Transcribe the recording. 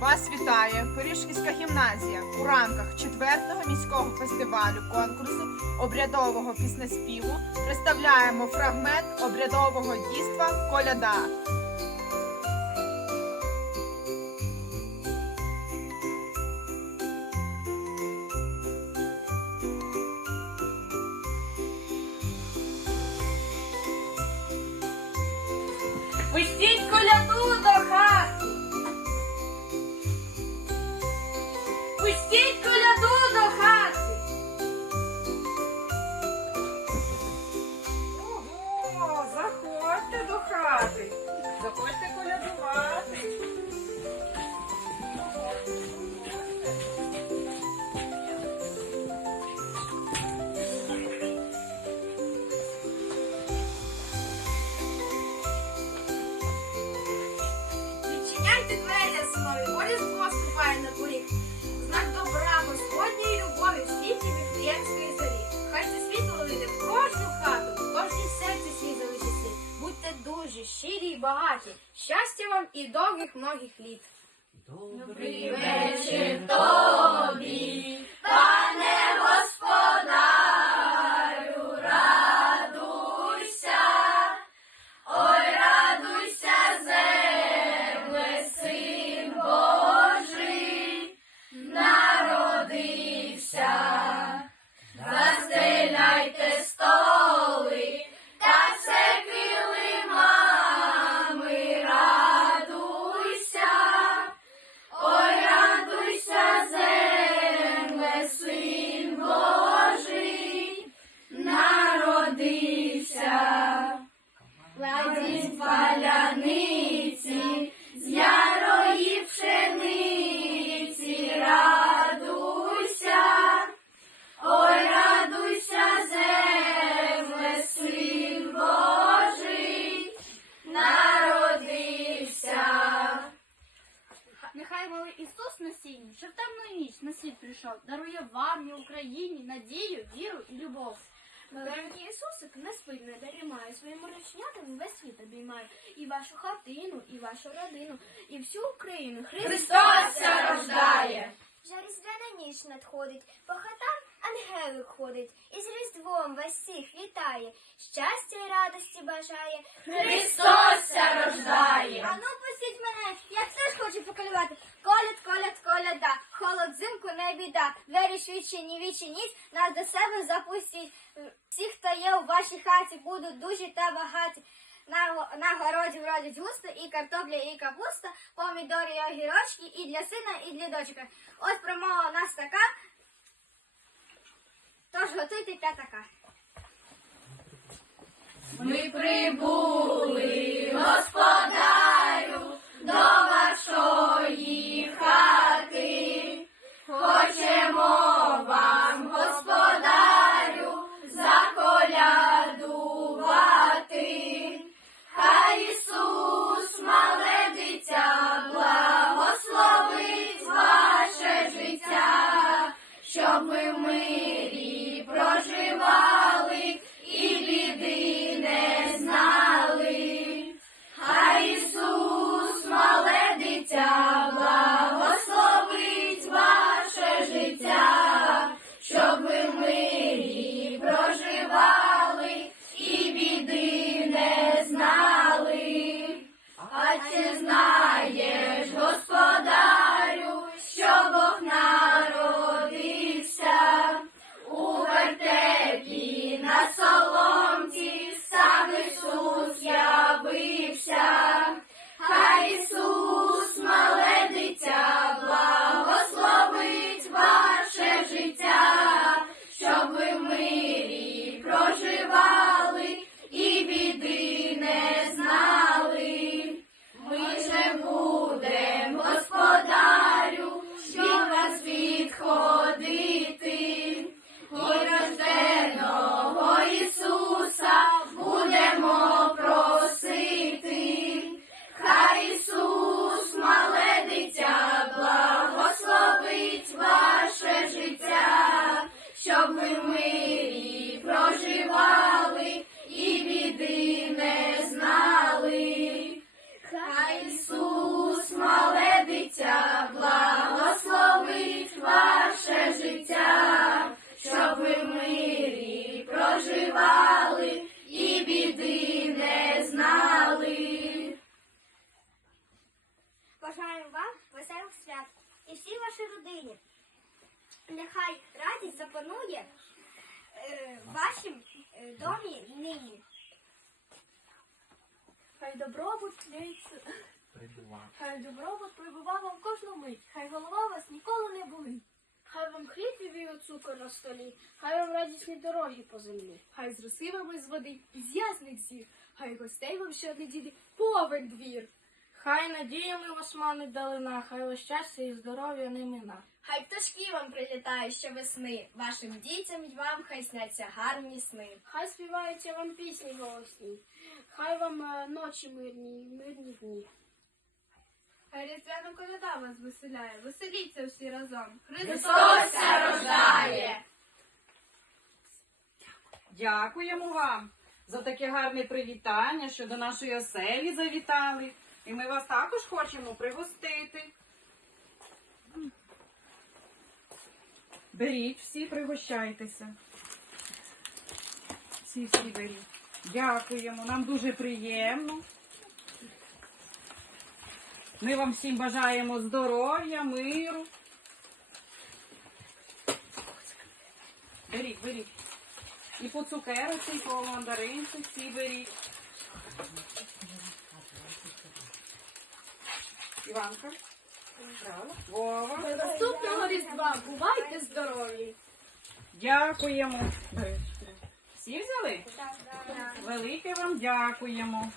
Вас вітає Пиріжківська гімназія у рамках 4-го міського фестивалю конкурсу обрядового піснеспіву представляємо фрагмент обрядового дійства Коляда. Пустіть коляду до хати. Пустіть коляду багаті. Щастя вам і довгих многих літ. Добрий вечір тобі, світ прийшов, дарує вам і Україні надію, віру і любов. Маленький Ісусик не спить, не дарімає, своїм ручнятами весь світ обіймає. І вашу хатину, і вашу родину, і всю Україну. Христос рождає. Вже різдвяна ніч надходить, по хатам ангелик ходить, і з Різдвом вас всіх вітає, щастя й радості бажає. Христос ся рождає. А ну пустіть мене, я теж хочу поколювати. Коляд, коляд, коляда, холод взимку не біда. Ні вічі ніч, нас до себе запустіть. Всі, хто є у вашій хаті, будуть дужі та багаті. На, на городі вродять густо і картопля, і капуста, помідори, і огірочки, і для сина, і для дочки. От промова у нас така. Тож готуйте п'ятака. Ми прибули, господарю, до вашої хати. Хочемо вам, господарю, заколядувати. Хай Ісус, мале дитя, благословить ваше життя, щоб ми в мирі серці знаєш, господарю, що Бог народився, у вертепі на соломці саме. Веселих свят і всій вашій родині. Нехай радість запанує е, в вашім е, домі нині. Хай добробут тліється. Хай добробут прибував вам кожну мить. Хай голова у вас ніколи не болить. Хай вам хліб і віо цукор на столі, хай вам радісні дороги по землі. Хай з роси вам із води, і з ясних зір, хай гостей вам щонеділі повен двір. Хай надіями вас манить далина, хай вас щастя і здоров'я не мина. Хай пташки вам прилітають щовесни, вашим дітям й вам хай сняться гарні сни. Хай співаються вам пісні голосні, хай вам е, ночі мирні, мирні дні. Хай різдвяна коляда вас веселяє, веселіться всі разом. Христос рождає! Дякуємо вам за таке гарне привітання, що до нашої оселі завітали. І ми вас також хочемо пригостити. Беріть всі, пригощайтеся. Всі всі беріть. Дякуємо, нам дуже приємно. Ми вам всім бажаємо здоров'я, миру. Беріть, беріть. І по цукерочці, і по мандаринці всі беріть. Іванка. Вова. До наступного різдва бувайте здорові! Дякуємо. Всі взяли? Велике вам дякуємо.